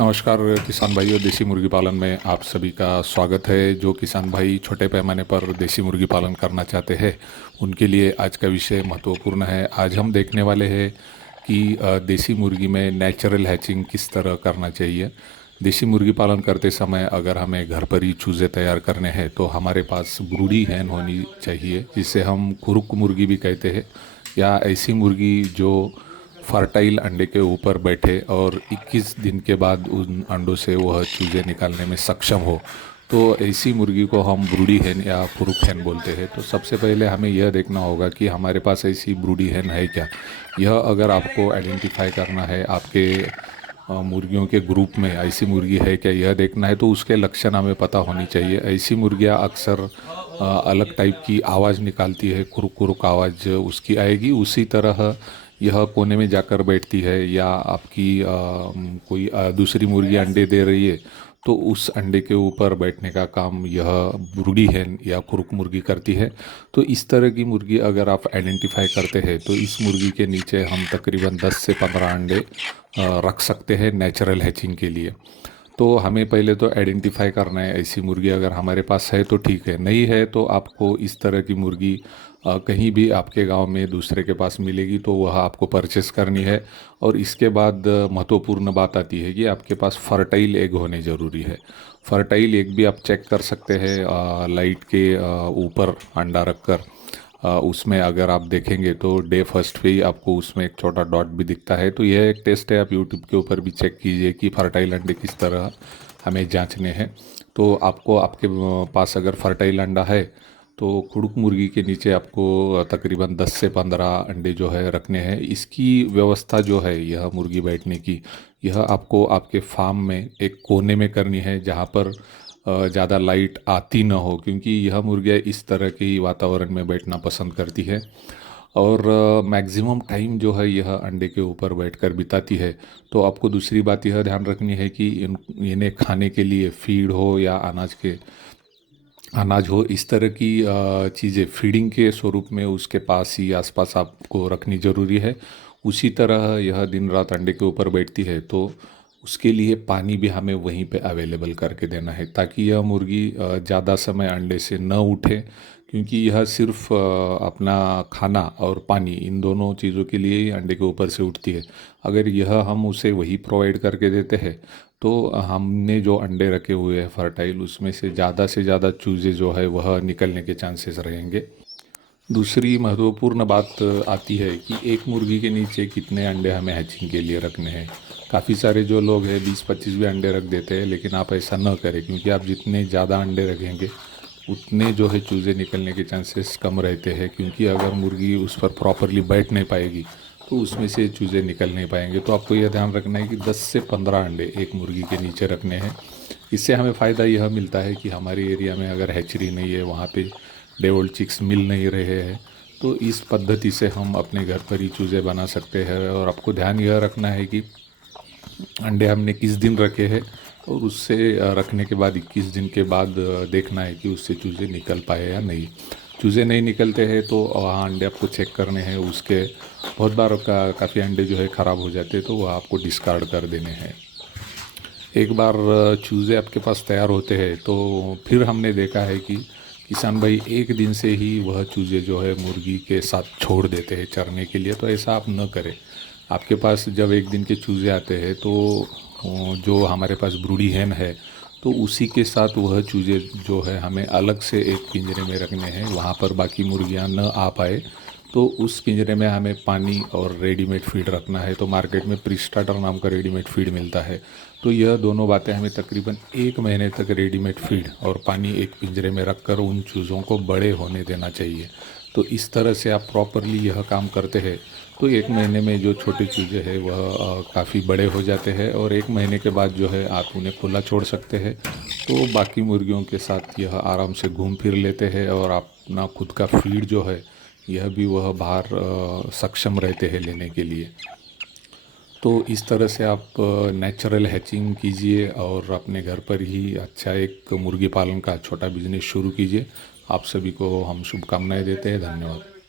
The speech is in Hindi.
नमस्कार किसान भाइयों, देसी मुर्गी पालन में आप सभी का स्वागत है। जो किसान भाई छोटे पैमाने पर देसी मुर्गी पालन करना चाहते हैं उनके लिए आज का विषय महत्वपूर्ण है। आज हम देखने वाले हैं कि देसी मुर्गी में नेचुरल हैचिंग किस तरह करना चाहिए। देसी मुर्गी पालन करते समय अगर हमें घर पर ही चूज़े तैयार करने हैं तो हमारे पास ब्रूडी हैन होनी चाहिए, जिसे हम खुरुक मुर्गी भी कहते हैं, या ऐसी मुर्गी जो फर्टाइल अंडे के ऊपर बैठे और 21 दिन के बाद उन अंडों से वह चूजे निकालने में सक्षम हो। तो ऐसी मुर्गी को हम ब्रूडी हैन या पुरुक हैन बोलते हैं। तो सबसे पहले हमें यह देखना होगा कि हमारे पास ऐसी ब्रूडी हैन है क्या। यह अगर आपको आइडेंटिफाई करना है, आपके मुर्गियों के ग्रुप में ऐसी मुर्गी है क्या, यह देखना है, तो उसके लक्षण हमें पता होनी चाहिए। ऐसी मुर्गियाँ अक्सर अलग टाइप की आवाज़ निकालती है, कुरुक कुरुक आवाज़ उसकी आएगी। उसी तरह यह कोने में जाकर बैठती है, या आपकी कोई दूसरी मुर्गी अंडे दे रही है तो उस अंडे के ऊपर बैठने का काम यह ब्रूडी हैन या कुरुक मुर्गी करती है। तो इस तरह की मुर्गी अगर आप आइडेंटिफाई करते हैं तो इस मुर्गी के नीचे हम तकरीबन 10 से 15 अंडे रख सकते हैं नेचुरल हैचिंग के लिए। तो हमें पहले तो आइडेंटिफाई करना है ऐसी मुर्गी अगर हमारे पास है तो ठीक है, नहीं है तो आपको इस तरह की मुर्गी कहीं भी आपके गांव में दूसरे के पास मिलेगी तो वह आपको परचेस करनी है। और इसके बाद महत्वपूर्ण बात आती है कि आपके पास फर्टाइल एग होने ज़रूरी है। फर्टाइल एग भी आप चेक कर सकते हैं लाइट के ऊपर अंडा रखकर। उसमें अगर आप देखेंगे तो डे फर्स्ट पे ही आपको उसमें एक छोटा डॉट भी दिखता है। तो यह एक टेस्ट है, आप यूट्यूब के ऊपर भी चेक कीजिए कि फर्टाइल अंडे किस तरह हमें जांचने हैं। तो आपको आपके पास अगर फर्टाइल अंडा है तो कुड़ुक मुर्गी के नीचे आपको तकरीबन 10 से 15 अंडे जो है रखने हैं। इसकी व्यवस्था जो है यह मुर्गी बैठने की, यह आपको आपके फार्म में एक कोने में करनी है जहाँ पर ज़्यादा लाइट आती ना हो, क्योंकि यह मुर्गियाँ इस तरह के वातावरण में बैठना पसंद करती है। और मैक्सिमम टाइम जो है यह अंडे के ऊपर बैठकर बिताती है। तो आपको दूसरी बात यह ध्यान रखनी है कि इन्हें खाने के लिए फीड हो या अनाज हो, इस तरह की चीज़ें फीडिंग के स्वरूप में उसके पास ही आसपास आपको रखनी ज़रूरी है। उसी तरह यह दिन रात अंडे के ऊपर बैठती है तो उसके लिए पानी भी हमें वहीं पे अवेलेबल करके देना है, ताकि यह मुर्गी ज़्यादा समय अंडे से न उठे, क्योंकि यह सिर्फ अपना खाना और पानी इन दोनों चीज़ों के लिए ही अंडे के ऊपर से उठती है। अगर यह हम उसे वही प्रोवाइड करके देते हैं तो हमने जो अंडे रखे हुए हैं फर्टाइल, उसमें से ज़्यादा चूज़े जो है वह निकलने के चांसेस रहेंगे। दूसरी महत्वपूर्ण बात आती है कि एक मुर्गी के नीचे कितने अंडे हमें हैचिंग के लिए रखने हैं। काफ़ी सारे जो लोग हैं 20-25 भी अंडे रख देते हैं, लेकिन आप ऐसा न करें, क्योंकि आप जितने ज़्यादा अंडे रखेंगे उतने जो है चूज़े निकलने के चांसेस कम रहते हैं। क्योंकि अगर मुर्गी उस पर प्रॉपरली बैठ नहीं पाएगी तो उसमें से चूज़े निकल नहीं पाएंगे। तो आपको यह ध्यान रखना है कि 10 से 15 अंडे एक मुर्गी के नीचे रखने हैं। इससे हमें फ़ायदा यह मिलता है कि हमारे एरिया में अगर हैचरी नहीं है, वहाँ पे डे ओल्ड चिक्स मिल नहीं रहे हैं, तो इस पद्धति से हम अपने घर पर ही चूज़े बना सकते हैं। और आपको ध्यान यह रखना है कि अंडे हमने किस दिन रखे हैं, और उससे रखने के बाद 21 दिन के बाद देखना है कि उससे चूज़े निकल पाए या नहीं। चूज़े नहीं निकलते हैं तो वहाँ अंडे आपको चेक करने हैं। उसके बहुत बार काफ़ी अंडे जो है ख़राब हो जाते हैं तो वह आपको डिस्कार्ड कर देने हैं। एक बार चूज़े आपके पास तैयार होते हैं तो फिर हमने देखा है कि किसान भाई एक दिन से ही वह चूज़े जो है मुर्गी के साथ छोड़ देते हैं चरने के लिए। तो ऐसा आप न करें। आपके पास जब एक दिन के चूज़े आते हैं तो जो हमारे पास ब्रूडी हैन है तो उसी के साथ वह चूज़े जो है हमें अलग से एक पिंजरे में रखने हैं, वहाँ पर बाकी मुर्गियाँ न आ पाए। तो उस पिंजरे में हमें पानी और रेडीमेड फीड रखना है। तो मार्केट में प्री-स्टार्टर नाम का रेडीमेड फीड मिलता है। तो यह दोनों बातें हमें तकरीबन 1 महीने तक रेडीमेड फीड और पानी एक पिंजरे में रखकर उन चूज़ों को बड़े होने देना चाहिए। तो इस तरह से आप प्रॉपरली यह काम करते हैं तो 1 महीने में जो छोटे चूज़े हैं वह काफ़ी बड़े हो जाते हैं, और 1 महीने के बाद जो है आप उन्हें खुला छोड़ सकते हैं। तो बाकी मुर्गियों के साथ यह आराम से घूम फिर लेते हैं, और अपना खुद का फीड जो है यह भी वह बाहर सक्षम रहते हैं लेने के लिए। तो इस तरह से आप नेचुरल हैचिंग कीजिए और अपने घर पर ही अच्छा एक मुर्गी पालन का छोटा बिजनेस शुरू कीजिए। आप सभी को हम शुभकामनाएं देते हैं। धन्यवाद।